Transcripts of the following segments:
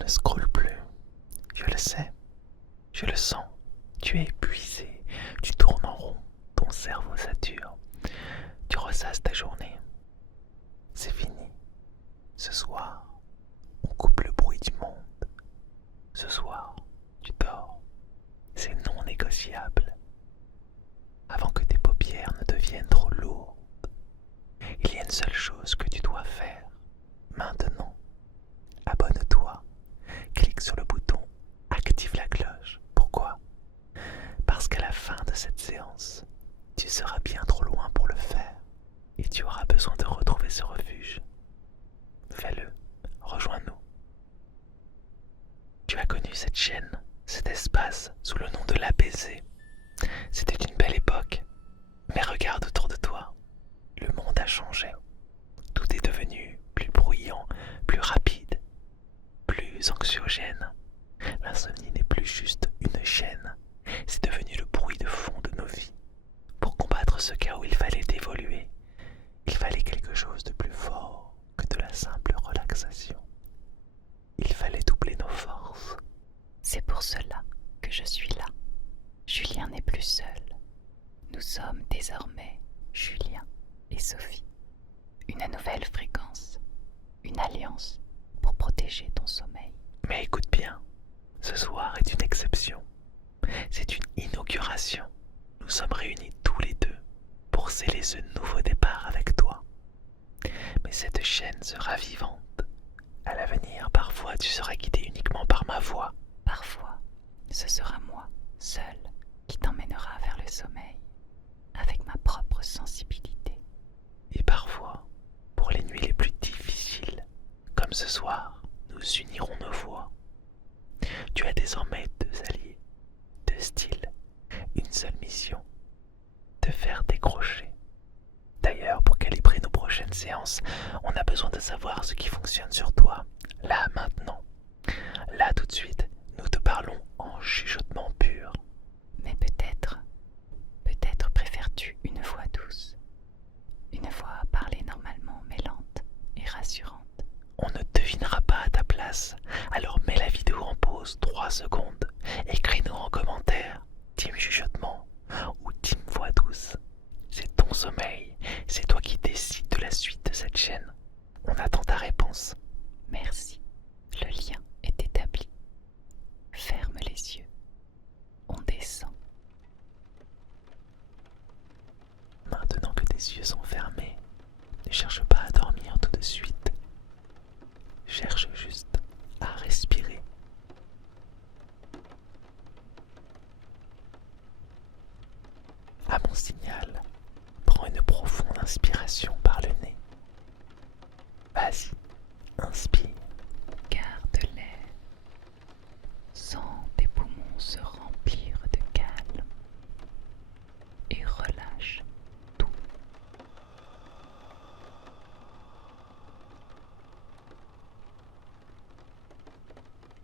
ne scrolle plus. Je le sais, je le sens. Tu es épuisé, tu tournes en rond, ton cerveau sature. Tu ressasses ta journée. C'est fini. Ce soir, on coupe le bruit du monde. Ce soir, tu dors. C'est non négociable. Avant que tes paupières ne deviennent trop lourdes, il y a une seule chose que tu dois faire. Maintenant, abonne-toi. Clique sur le bouton Active la cloche. Pourquoi? Parce qu'à la fin de cette séance, tu seras bien trop loin pour le faire et tu auras besoin de retrouver ce refuge. Fais-le, rejoins-nous. Tu as connu cette chaîne, cet espace sous le nom de l'APC. C'était une belle époque, mais regarde autour de toi. Le monde a changé. Tout est devenu plus bruyant, plus rapide, plus anxiogène. L'insomnie n'est plus juste une chaîne, c'est devenu le bruit de fond de nos vies. Pour combattre ce chaos, il fallait évoluer. Il fallait quelque chose de plus fort que de la simple relaxation. Il fallait doubler nos forces. C'est pour cela que je suis là. Julien n'est plus seul. Nous sommes désormais Julien et Sophie. Une nouvelle fréquence, une alliance pour protéger ton sommeil. Mais écoute bien, ce soir est une exception. C'est une inauguration. Nous sommes réunis tous les deux pour sceller ce nouveau départ avec toi. Mais cette chaîne sera vivante. À l'avenir, parfois, tu seras guidé uniquement par ma voix. Parfois, ce sera moi, seul, qui t'emmènera vers le sommeil, avec ma propre sensibilité. Et parfois, pour les nuits les plus difficiles, comme ce soir, nous unirons nos voix. Tu as désormais deux alliés, deux styles, une seule mission, te faire décrocher. D'ailleurs, pour calibrer nos prochaines séances, on a besoin de savoir ce qui fonctionne sur toi, là, maintenant. Là, tout de suite, nous te parlons en chuchotement pur. Mais peut-être préfères-tu une voix douce, une voix parlée normalement mais lente et rassurante. On ne devinera pas à ta place, alors mets la vidéo en pause 3 secondes. Écris-nous en commentaire, team chuchotement ou team voix douce. C'est ton sommeil, c'est toi qui décides de la suite de cette chaîne. On attend ta réponse. Merci, le lien est établi. Ferme les yeux, on descend. Maintenant que tes yeux sont fermés, ne cherche pas à dormir tout de suite. Cherche juste à respirer. À mon signal, prends une profonde inspiration par le nez. Vas-y, inspire. Garde l'air. Sens tes poumons se remplir de calme et relâche tout.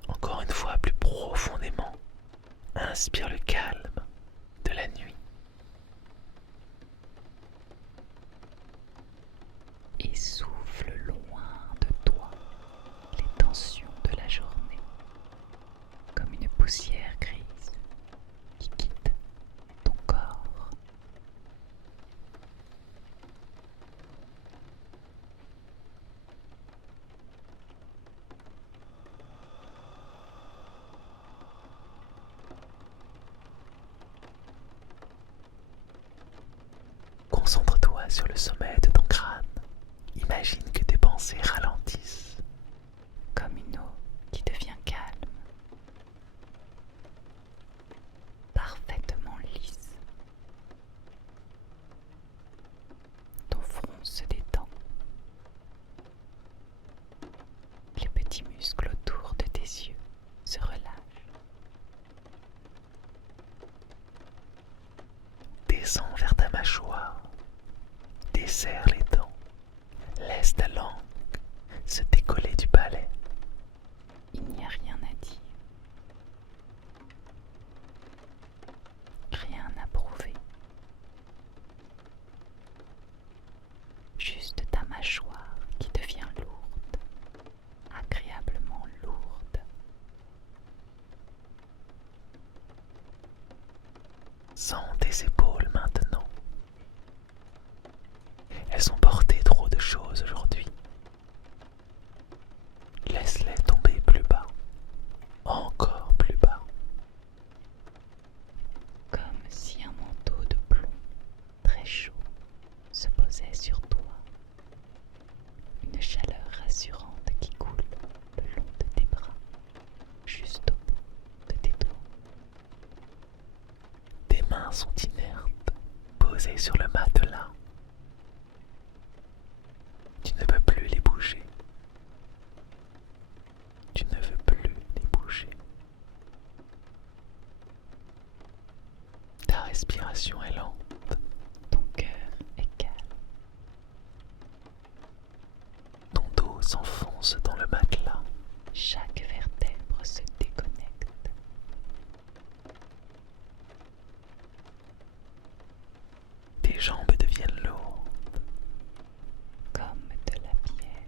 Encore une fois plus profondément. Inspire le calme de la nuit. Et souffle loin de toi les tensions de la journée, comme une poussière grise qui quitte ton corps. Concentre-toi sur le sommet de ton crâne. Imagine que tes pensées ralentissent. Comme une eau qui devient calme, parfaitement lisse. Ton front se détend. Les petits muscles autour de tes yeux se relâchent. Descends vers ta mâchoire. Descends Sens tes épaules maintenant. Elles ont porté trop de choses aujourd'hui. Laisse-les tomber plus bas, encore plus bas. Comme si un manteau de plomb très chaud se posait sur toi. Une chaleur rassurante qui coule le long de tes bras, juste au bout de tes doigts. Tes mains sont inertes, posées sur le matelas. Tu ne peux plus les bouger. Tu ne veux plus les bouger. Ta respiration est lente. Ton cœur est calme. Ton dos s'enfonce dans le matelas. Chaque vertèbre se déconnecte. Tes jambes deviennent lourdes. Comme de la pierre.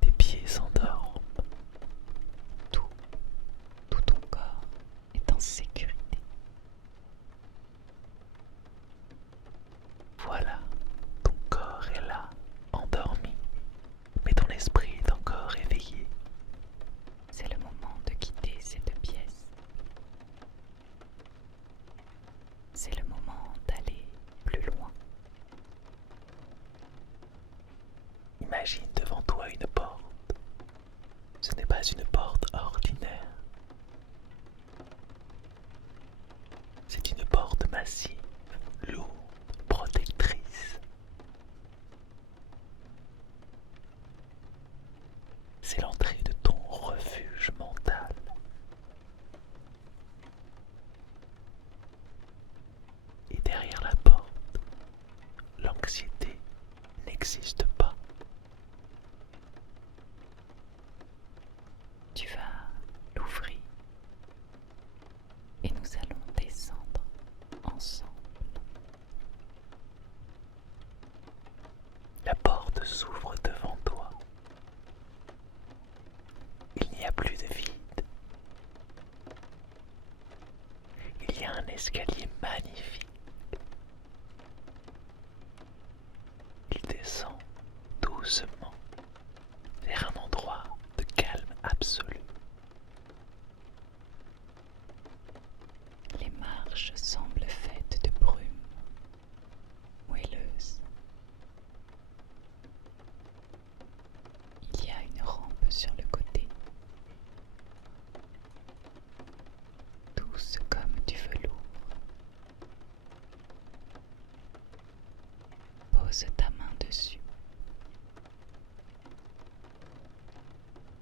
Tes pieds s'endorment. Tout ton corps est en sécurité. Voilà, ton corps est là, endormi, mais ton esprit est encore éveillé. C'est le moment de quitter cette pièce. C'est le moment d'aller plus loin. Imagine devant toi une porte. Ce n'est pas une porte ordinaire. C'est une porte massive, lourde, protectrice. C'est l'entrée de ton refuge mental. Et derrière la porte, l'anxiété n'existe pas. Tu vas l'ouvrir et nous allons descendre ensemble. La porte s'ouvre devant toi. Il n'y a plus de vide. Il y a un escalier magnifique. Il descend doucement vers un endroit de calme absolu. Les marches semblent faites de brume moelleuse. Il y a une rampe sur le côté, douce comme du velours. Pose ta main dessus.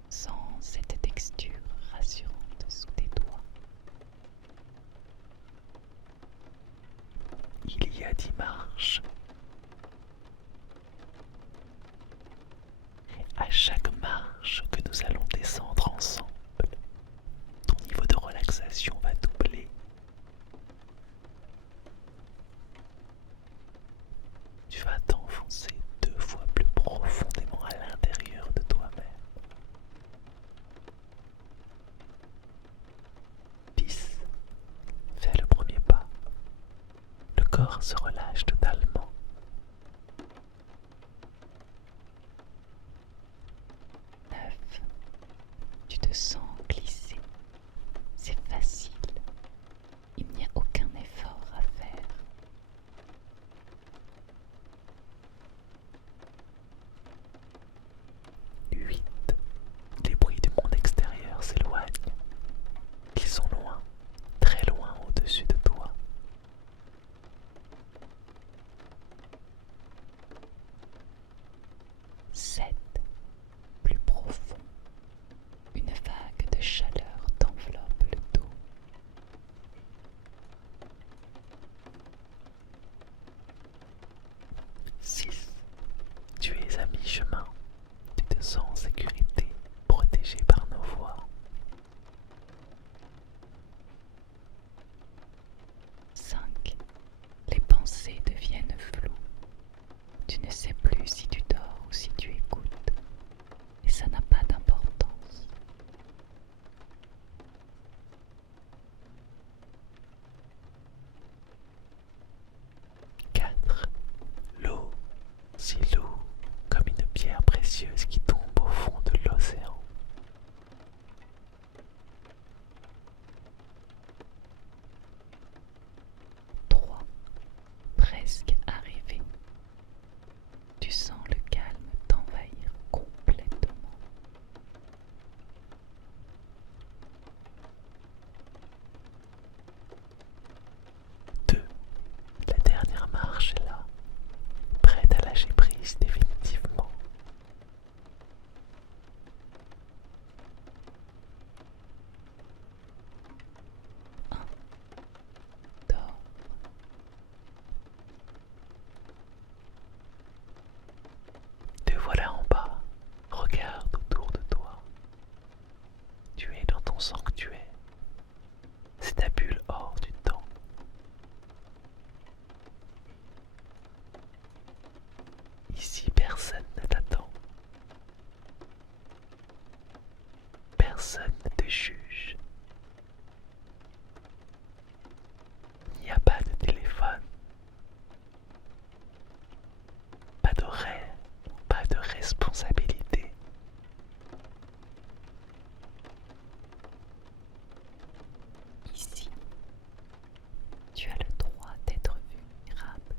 Sens cette texture rassurante sous tes doigts. Il y a 10 marches. À chaque marche que nous allons descendre ensemble, ton niveau de relaxation va doubler. Tu vas t'enfoncer 2 fois plus profondément à l'intérieur de toi-même. 10. Fais le premier pas. Le corps se relâche totalement. 9. Tu te sens glisser. C'est facile. Il n'y a aucun effort à faire. 8. Les bruits du monde extérieur s'éloignent. Ils sont loin, très loin au-dessus de toi. 7. Plus profond. Une vague de chaleur t'enveloppe le dos. 6. Tu es à mi-chemin. Tu te sens en sécurité, protégé par nos voix. 5. Les pensées deviennent floues. Tu ne sais plus si tu dors ou si tu écoutes. Et ça n'a pas d'importance. Personne ne t'attend. Personne ne te juge. Il n'y a pas de téléphone, pas d'horaire, pas de responsabilité. Ici, tu as le droit d'être vulnérable.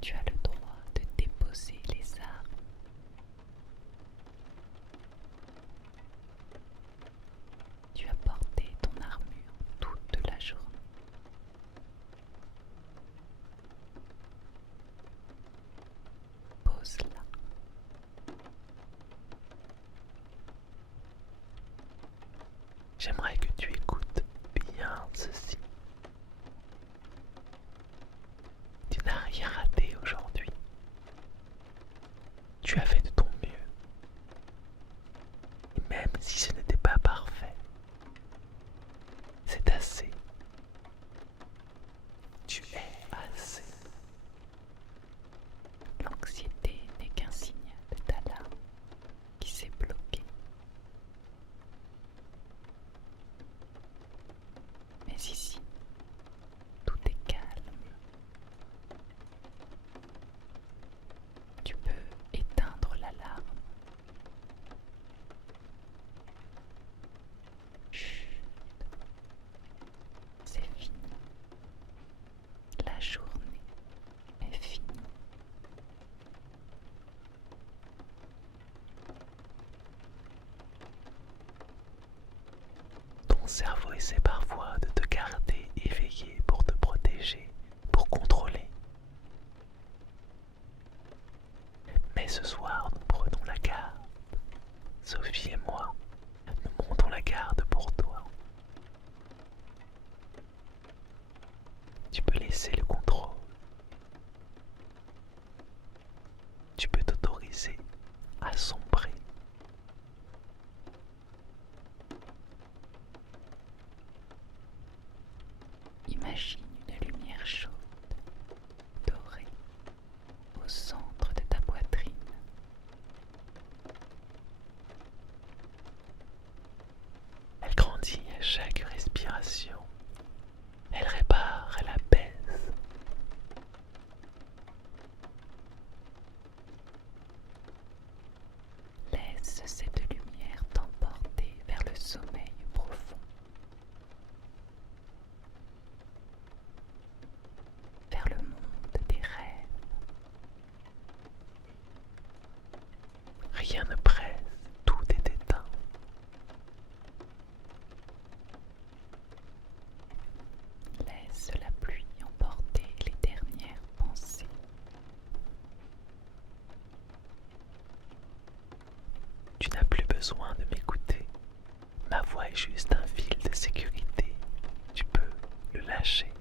Tu as le droit de déposer les armes. Tu as porté ton armure toute la journée. Pose-la. J'aimerais que tu écoutes bien ceci. Tu n'as rien raté aujourd'hui. Tu as fait de ton mieux. Et même si ce n'était pas parfait, c'est assez. Tu es assez. L'anxiété n'est qu'un signal d'alarme qui s'est bloqué. Mais ici, tout est calme. Tu peux éteindre l'alarme. Chut, c'est fini. La journée est finie. Ton cerveau essaie parfois de te garder éveillé pour te protéger, pour contrôler. Mais ce soir, nous prenons la garde. Sophie et moi, nous montons la garde pour toi. Tu peux laisser le contrôle. Tu peux t'autoriser à sombrer. Imagine une lumière chaude, dorée, au centre de ta poitrine. Elle grandit à chaque respiration. Elle répare, elle apaise. Laisse cette lumière t'emporter vers le sommeil profond, vers le monde des rêves. Rien ne presse, tout est éteint. Laisse la pluie emporter les dernières pensées. Tu n'as plus besoin de m'écouter. Ma voix est juste un fil de sécurité. Tu peux le lâcher.